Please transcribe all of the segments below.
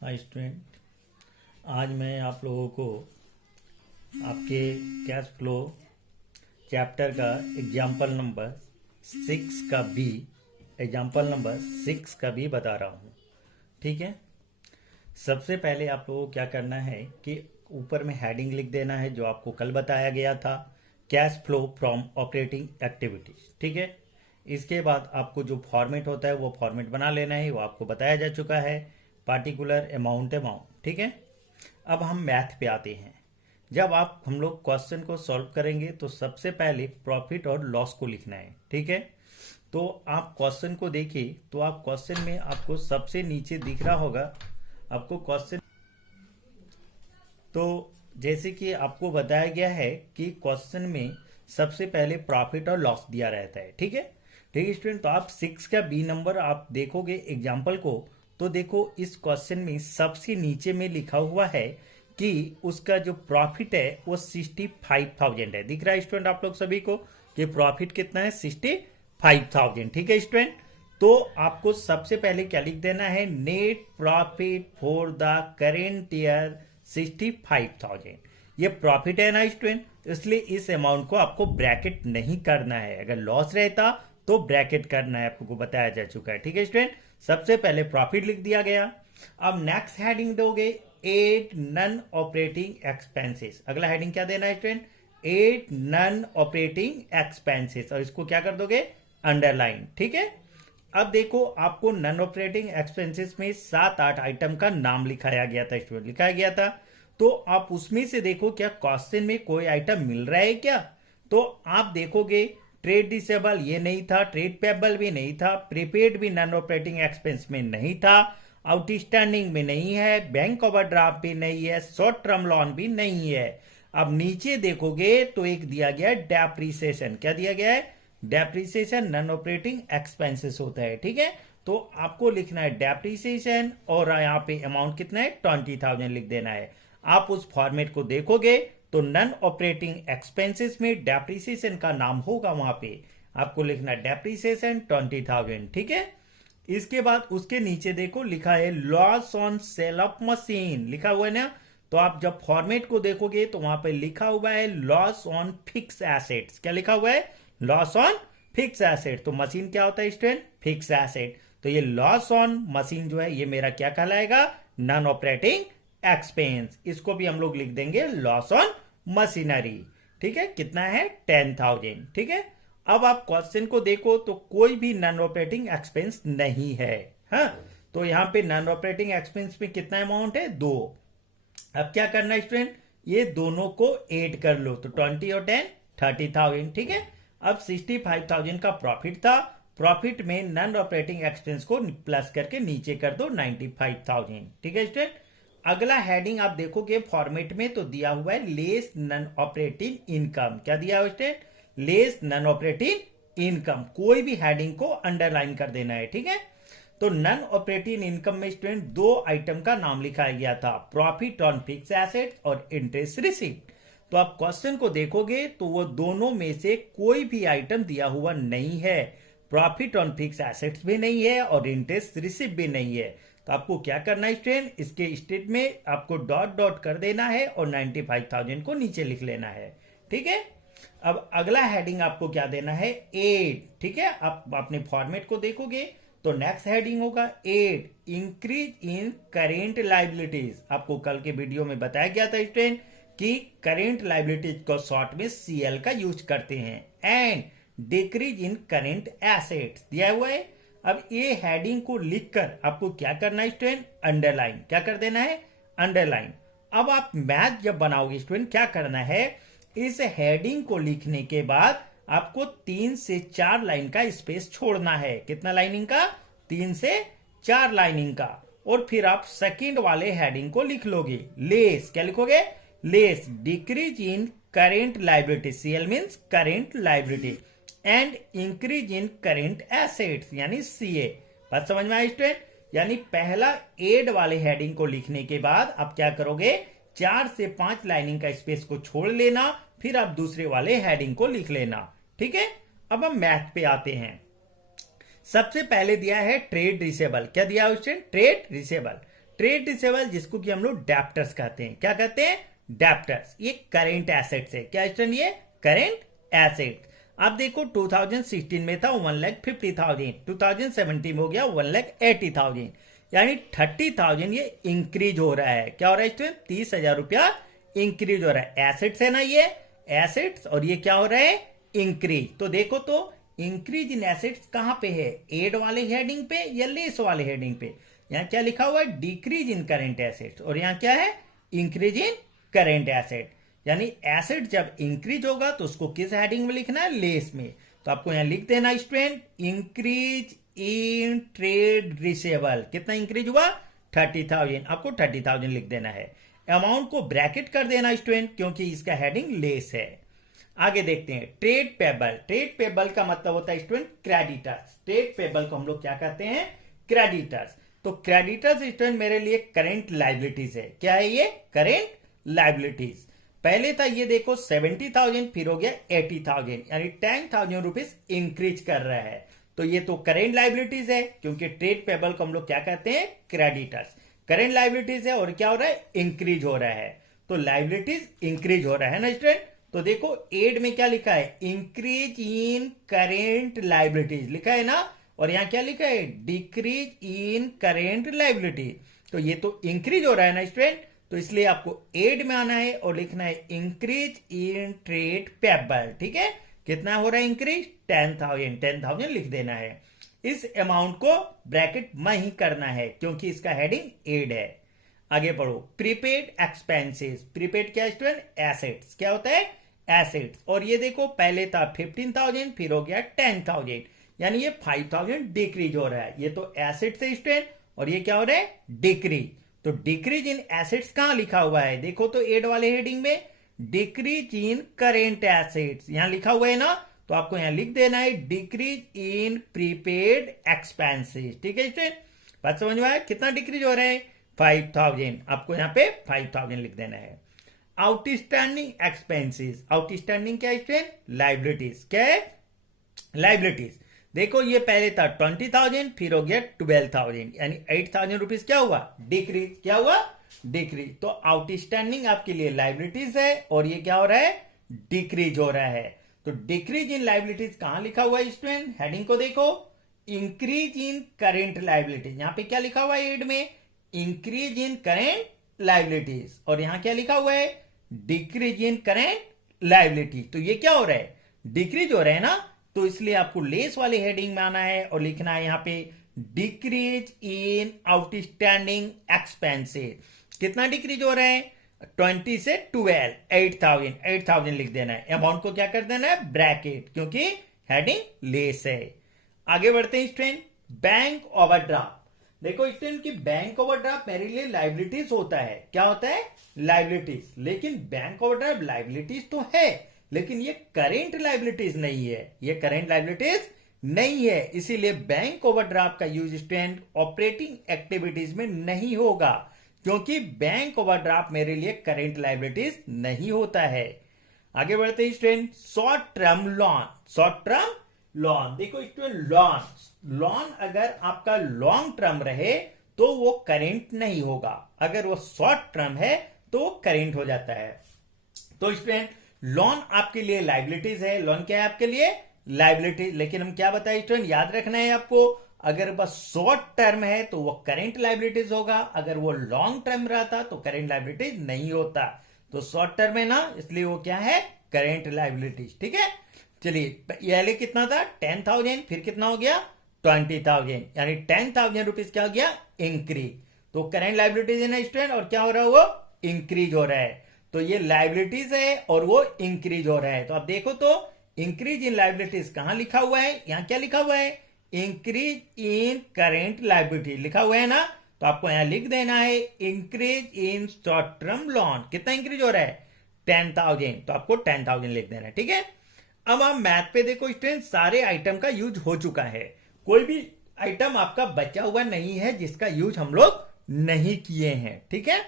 Hi student, आज मैं आप लोगों को आपके कैश फ्लो चैप्टर का एग्जाम्पल नंबर 6 का बी बता रहा हूँ। ठीक है। सबसे पहले आप लोगों को क्या करना है कि ऊपर में हेडिंग लिख देना है जो आपको कल बताया गया था, cash flow from operating activities. ठीक है। इसके बाद आपको जो फॉर्मेट होता है वो फॉर्मेट बना लेना है, वो आपको बताया जा चुका है, पार्टिकुलर अमाउंट। ठीक है। अब हम मैथ पे आते हैं। जब हम लोग क्वेश्चन को सॉल्व करेंगे तो सबसे पहले प्रॉफिट और लॉस को लिखना है। ठीक है। तो आप क्वेश्चन को देखिए तो आप क्वेश्चन में आपको सबसे नीचे दिख रहा होगा आपको क्वेश्चन। तो जैसे कि आपको बताया गया है कि क्वेश्चन में सबसे पहले प्रॉफिट और लॉस दिया रहता है। ठीक है। ठीक है स्टूडेंट, तो आप 6 का बी नंबर आप देखोगे एग्जाम्पल को तो देखो इस क्वेश्चन में सबसे नीचे में लिखा हुआ है कि उसका जो प्रॉफिट है वो 65,000 है। दिख रहा है स्टूडेंट आप लोग सभी को कि प्रॉफिट कितना है? 65,000। ठीक है स्टूडेंट, तो आपको सबसे पहले क्या लिख देना है? Net profit for the current year 65,000। ये प्रॉफिट है ना स्टूडेंट, इसलिए इस अमाउंट को आपको ब्रैकेट नहीं करना है। अगर लॉस रहता तो ब्रैकेट करना है, आपको बताया जा चुका है। ठीक है स्टूडेंट, सबसे पहले प्रॉफिट लिख दिया गया। अब नेक्स्ट हेडिंग दोगे 8 नॉन ऑपरेटिंग एक्सपेंसेस। अगला हेडिंग क्या देना है स्टूडेंट? 8 नॉन ऑपरेटिंग एक्सपेंसेस, और इसको क्या कर दोगे? अंडरलाइन। ठीक है। अब देखो आपको नॉन ऑपरेटिंग एक्सपेंसेस में 7-8 आइटम का नाम लिखाया गया था स्टूडेंट, लिखाया गया था। तो आप उसमें से देखो क्या क्वेश्चन में कोई आइटम मिल रहा है क्या? तो आप देखोगे ट्रेड रिसेबल ये नहीं था, ट्रेड पेबल भी नहीं था, प्रीपेड भी नॉन ऑपरेटिंग एक्सपेंस में नहीं था, आउटस्टैंडिंग में नहीं है, बैंक ओवरड्राफ्ट भी नहीं है, शॉर्ट टर्म लोन भी नहीं है। अब नीचे देखोगे तो एक दिया गया है डेप्रिसिएशन। क्या दिया गया है? डेप्रिसिएशन नॉन ऑपरेटिंग एक्सपेंसेस होता है। ठीक है, तो आपको लिखना है डेप्रिसिएशन और यहाँ पे अमाउंट कितना है? 20,000 लिख देना है। आप उस फॉर्मेट को देखोगे तो नॉन ऑपरेटिंग एक्सपेंसेस में डेप्रिसिएशन का नाम होगा, वहां पे आपको लिखना है डेप्रिसिएशन 20,000। ठीक है। इसके बाद उसके नीचे देखो लिखा है loss on sale of machine, लिखा हुआ है ना। तो आप जब फॉर्मेट को देखोगे तो वहां पे लिखा हुआ है लॉस ऑन फिक्स एसेट्स। क्या लिखा हुआ है? Loss on fix asset. तो मशीन क्या होता है स्टूडेंट? Fix asset. तो ये लॉस ऑन मशीन जो है ये मेरा क्या कहलाएगा? Non operating expense. इसको भी हम लोग लिख देंगे लॉस ऑन मशीनरी। ठीक है, कितना है? 10,000। ठीक है। अब आप क्वेश्चन को देखो तो कोई भी नॉन ऑपरेटिंग एक्सपेंस नहीं है। हाँ, तो यहाँ पे नॉन ऑपरेटिंग एक्सपेंस में कितना अमाउंट है? 2। अब क्या करना है स्टूडेंट? ये दोनों को ऐड कर लो तो 20 और 10 30,000। ठीक है। अब 65,000 का प्रॉफिट था, प्रॉफिट में नॉन ऑपरेटिंग एक्सपेंस को प्लस करके नीचे कर दो 95,000। ठीक है स्टूडेंट। अगला हेडिंग आप देखोगे फॉर्मेट में तो दिया हुआ है लेस नॉन ऑपरेटिंग इनकम। क्या दिया हुआ student? Less non operating income. कोई भी हेडिंग को अंडरलाइन कर देना है। ठीक है। तो नॉन ऑपरेटिंग इनकम में स्टूडेंट 2 आइटम का नाम लिखाया गया था, प्रॉफिट ऑन फिक्स एसेट्स और इंटरेस्ट रिसीव्ड। तो आप क्वेश्चन को देखोगे तो वो दोनों में से कोई भी आइटम दिया हुआ नहीं है, प्रॉफिट ऑन फिक्स एसेट्स भी नहीं है और इंटरेस्ट रिसीव भी नहीं है। तो आपको क्या करना है स्टूडेंट? इसके स्टेट में आपको डॉट डॉट कर देना है और 95,000 को नीचे लिख लेना है। ठीक है। अब अगला हेडिंग आपको क्या देना है? 8। ठीक है। आप अपने फॉर्मेट को देखोगे तो नेक्स्ट हेडिंग होगा 8 इंक्रीज इन करेंट लाइबिलिटीज। आपको कल के वीडियो में बताया गया था स्टूडेंट कि करेंट लाइबिलिटीज को शॉर्ट में सीएल का यूज करते हैं। And decrease in current assets दिया हुआ है। अब ये हेडिंग को लिखकर आपको क्या करना है स्टूडेंट? अंडरलाइन। क्या कर देना है? अंडरलाइन। अब आप मैथ जब बनाओगे स्टूडेंट क्या करना है? इस हेडिंग को लिखने के बाद आपको 3 से 4 लाइन का स्पेस छोड़ना है। कितना लाइनिंग का? 3 से 4 लाइनिंग का। और फिर आप सेकंड वाले हेडिंग को लिख लोगे लेस। क्या लिखोगे? Less decrease in current liability, CL means current liability, and increase in current assets यानी सीए। बात समझ में आई स्टूडेंट? यानी पहला एड वाले हेडिंग को लिखने के बाद आप क्या करोगे? 4 से 5 लाइनिंग का स्पेस को छोड़ लेना, फिर आप दूसरे वाले हेडिंग को लिख लेना। ठीक है। अब हम मैथ पे आते हैं। सबसे पहले दिया है ट्रेड रिसेबल। क्या दिया है student? Trade receivable. Trade receivable जिसको कि हम लोग डेप्टर्स कहते हैं, क्या कहते हैं, डेप्टर्स। ये करेंट एसेट्स है, क्या स्टूडेंट, ये करेंट एसेट। अब देखो 2016 में था 1,50,000, 2017 में हो गया 1,80,000, यानी 30,000 ये इंक्रीज हो रहा है। क्या हो रहा है स्टूडेंट, 30,000 रुपया इंक्रीज हो रहा है। एसेट्स है ना ये एसेट्स, और ये क्या हो रहा है, इंक्रीज। तो देखो तो इंक्रीज इन एसेट्स कहां पे है, एड वाले हेडिंग पे या लेस वाले हेडिंग पे। यहां क्या लिखा हुआ है, डिक्रीज इन करेंट एसेट्स, और यहां क्या है, इंक्रीज इन करेंट एसेट। यानी एसेट जब इंक्रीज होगा तो उसको किस हेडिंग में लिखना है, लेस में। तो आपको यहां लिख देना student, increase in trade receivable. कितना इंक्रीज हुआ, 30,000, आपको 30,000 लिख देना है। अमाउंट को ब्रैकेट कर देना स्टूडेंट, क्योंकि इसका हेडिंग लेस है। आगे देखते हैं ट्रेड पेबल। ट्रेड पेबल का मतलब होता है स्टूडेंट क्रेडिटर्स। ट्रेड पेबल को हम लोग क्या कहते हैं, क्रेडिटर्स। तो क्रेडिटर्स स्टूडेंट मेरे लिए करेंट लाइबिलिटीज है। क्या है ये, करेंट लाइबिलिटीज। पहले था ये देखो 70,000, फिर हो गया 80,000, यानी 10,000 रुपीज इंक्रीज कर रहा है। तो ये तो करेंट लाइबिलिटीज है, क्योंकि ट्रेड पेबल को हम लोग क्या कहते हैं, क्रेडिटर्स। करेंट लाइबिलिटीज है और क्या हो रहा है, इंक्रीज हो रहा है। तो लाइबिलिटीज इंक्रीज हो रहा है ना स्टूडेंट। तो देखो एड में क्या लिखा है, इंक्रीज इन करेंट लाइबिलिटीज लिखा है ना, और यहां क्या लिखा है, डिक्रीज इन करेंट लाइबिलिटी। तो ये तो इंक्रीज हो रहा है ना स्टूडेंट, तो इसलिए आपको एड में आना है और लिखना है इंक्रीज इन ट्रेड पेबल। ठीक है, कितना हो रहा है इंक्रीज, 10,000, 10,000 लिख देना है। इस अमाउंट को ब्रैकेट में ही करना है, क्योंकि इसका हेडिंग एड है। आगे बढ़ो, प्रीपेड एक्सपेंसेस। प्रीपेड क्या स्टूडेंट, एसेट्स। क्या होता है, एसेट्स। और ये देखो पहले था 15,000, फिर हो गया 10,000, यानी ये 5,000 डिक्रीज हो रहा है। ये तो एसेट्स है स्टूडेंट, और ये क्या हो रहा है, डिक्रीज। तो डिक्रीज इन एसेट्स कहां लिखा हुआ है, देखो तो एड वाले हेडिंग में, डिक्रीज इन करेंट एसेट्स यहां लिखा हुआ है ना। तो आपको यहां लिख देना है डिक्रीज इन प्रीपेड एक्सपेंसेस। ठीक है स्टूडेंट, बात समझ में आया, कितना डिक्रीज हो रहा है, 5,000। आपको यहां पे 5,000 लिख देना है। Outstanding expenses. आउटस्टैंडिंग क्या है स्टूडेंट, लाइबिलिटीज। क्या है, लाइबिलिटीज। देखो ये पहले था 20,000, फिर हो गया 12,000, यानी 8,000 रुपीज क्या हुआ, डिक्रीज। क्या हुआ, डिक्रीज। तो आउटस्टैंडिंग आपके लिए लाइबिलिटीज है, और ये क्या हो रहा है, डिक्रीज हो रहा है। तो डिक्रीज इन लाइबिलिटीज कहां लिखा हुआ है स्टूडेंट, हेडिंग को देखो, इंक्रीज इन करेंट लाइबिलिटीज। यहां पे क्या लिखा हुआ है एड में, इंक्रीज इन करेंट लाइबिलिटीज, और यहां क्या लिखा हुआ है, डिक्रीज इन करेंट लाइबिलिटीज। तो ये क्या हो रहा है, डिक्रीज हो रहा है ना। तो इसलिए आपको लेस वाले हेडिंग में आना है और लिखना है यहां पे डिक्रीज इन आउटस्टैंडिंग एक्सपेंसेस। कितना डिक्रीज हो रहा है, 20 से 12, 8,000, 8,000 लिख देना है। अमाउंट को क्या कर देना है, ब्रैकेट, क्योंकि हेडिंग लेस है। आगे बढ़ते हैं स्टूडेंट, बैंक ओवरड्राफ्ट। देखो स्टूडेंट की बैंक ओवरड्राफ्ट मेरे लिए लाइबिलिटीज होता है। क्या होता है, लाइबिलिटीज। लेकिन बैंक ओवरड्राफ्ट लाइबिलिटीज तो है, लेकिन ये करेंट लाइबिलिटीज नहीं है, ये करेंट लाइबिलिटीज नहीं है। इसीलिए बैंक ओवरड्राफ्ट का यूज स्टूडेंट ऑपरेटिंग एक्टिविटीज में नहीं होगा, क्योंकि बैंक ओवरड्राफ्ट मेरे लिए करेंट लाइबिलिटीज नहीं होता है। आगे बढ़ते हैं student, short term loan. Short term loan, देखो स्टूडेंट लोन, लोन अगर आपका लॉन्ग टर्म रहे तो वो करेंट नहीं होगा, अगर वो शॉर्ट टर्म है तो वो करेंट हो जाता है। तो स्टूडेंट लोन आपके लिए लाइबिलिटीज है। लोन क्या है आपके लिए, लाइबिलिटी। लेकिन हम क्या बताए स्टूडेंट, याद रखना है आपको, अगर बस शॉर्ट टर्म है तो वो करेंट लाइबिलिटीज होगा, अगर वो लॉन्ग टर्म रहता तो करेंट लाइबिलिटीज नहीं होता। तो शॉर्ट टर्म है ना, इसलिए वो क्या है, करेंट लाइबिलिटीज। ठीक है, चलिए पहले कितना था 10,000, फिर कितना हो गया 20,000, यानी 10,000 रुपीज क्या हो गया, इंक्रीज। तो करेंट लाइबिलिटीज है ना स्टूडेंट, और क्या हो रहा है, वो इंक्रीज हो रहा है। तो ये लाइबिलिटीज है और वो इंक्रीज हो रहा है। तो आप देखो तो इंक्रीज इन लाइबिलिटीज कहां लिखा हुआ है, यहां क्या लिखा हुआ है, इंक्रीज इन करेंट लाइबिलिटी लिखा हुआ है ना। तो आपको यहां लिख देना है increase in short term loan. कितना इंक्रीज हो रहा है, 10,000। तो आपको 10,000 लिख देना है। ठीक है, अब आप मैथ पे देखो स्टूडेंट, सारे आइटम का यूज हो चुका है, कोई भी आइटम आपका बचा हुआ नहीं है जिसका यूज हम लोग नहीं किए हैं। ठीक है,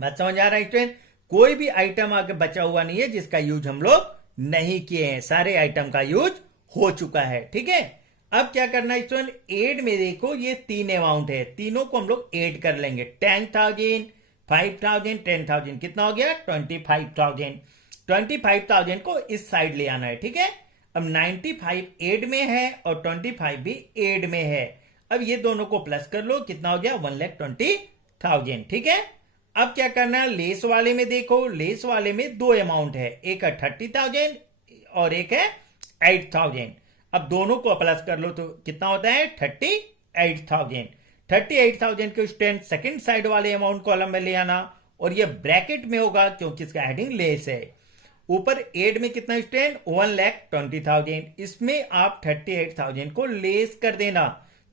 बात समझ आ रहा है स्टूडेंट, कोई भी आइटम आगे बचा हुआ नहीं है जिसका यूज हम लोग नहीं किए हैं, सारे आइटम का यूज हो चुका है। ठीक है, अब क्या करना है स्टूडेंट, एड में देखो ये तीन अमाउंट है, तीनों को हम लोग एड कर लेंगे। 10,000, 5,000, 10,000 कितना हो गया 25,000। 25,000 को इस साइड ले आना है, ठीक है। अब 95 एड में है और 25 भी एड में है। अब ये दोनों को प्लस कर लो, कितना हो गया 1,20,000, ठीक है। अब क्या करना है, लेस वाले में देखो, लेस वाले में दो अमाउंट है, एक है 30,000 और एक है 8,000। अब दोनों को प्लस कर लो तो कितना होता है 38,000। 38,000 के स्टूडेंट सेकंड साइड वाले अमाउंट कॉलम में ले आना और ये ब्रैकेट में होगा क्योंकि इसका हेडिंग लेस है। ऊपर एड में कितना स्टूडेंट 1,20,000, इसमें आप 38,000 को लेस कर देना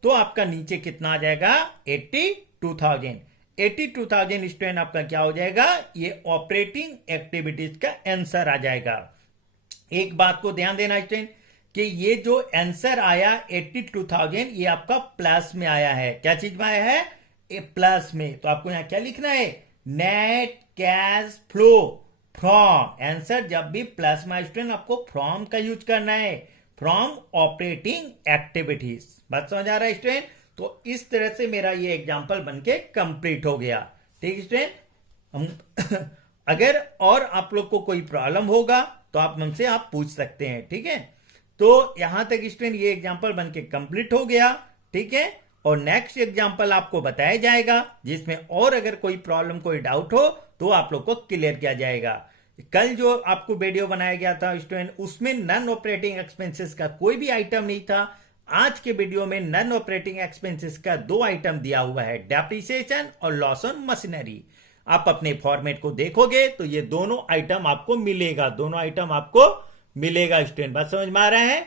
तो आपका नीचे कितना आ जाएगा 82,000। 82,000 स्टूडेंट आपका क्या हो जाएगा, ये ऑपरेटिंग एक्टिविटीज का आंसर आ जाएगा। एक बात को ध्यान देना स्टूडेंट कि ये जो आंसर आया 82,000 ये आपका प्लस में आया है। क्या चीज में आया है, प्लस में। तो आपको यहां क्या लिखना है, net cash flow from. Answer जब भी प्लस में स्टूडेंट आपको फ्रॉम का यूज करना है, फ्रॉम ऑपरेटिंग एक्टिविटीज। बात समझ आ रहा है स्टूडेंट। तो इस तरह से मेरा ये एग्जांपल बनके कंप्लीट हो गया, ठीक स्टूडेंट। हम अगर और आप लोग को कोई प्रॉब्लम होगा तो आप हमसे आप पूछ सकते हैं, ठीक है। तो यहां तक स्टूडेंट ये एग्जांपल बनके कंप्लीट हो गया, ठीक है। और नेक्स्ट एग्जांपल आपको बताया जाएगा जिसमें और अगर कोई प्रॉब्लम कोई डाउट हो तो आप लोग को क्लियर किया जाएगा। कल जो आपको वीडियो बनाया गया था स्टूडेंट उसमें नॉन ऑपरेटिंग एक्सपेंसेस का कोई भी आइटम नहीं था। आज के वीडियो में नॉन ऑपरेटिंग एक्सपेंसेस का दो आइटम दिया हुआ है, डेप्रिसिएशन और लॉस ऑन मशीनरी। आप अपने फॉर्मेट को देखोगे तो ये दोनों आइटम आपको मिलेगा, दोनों आइटम आपको मिलेगा स्टूडेंट। बात समझ में आ रहा है।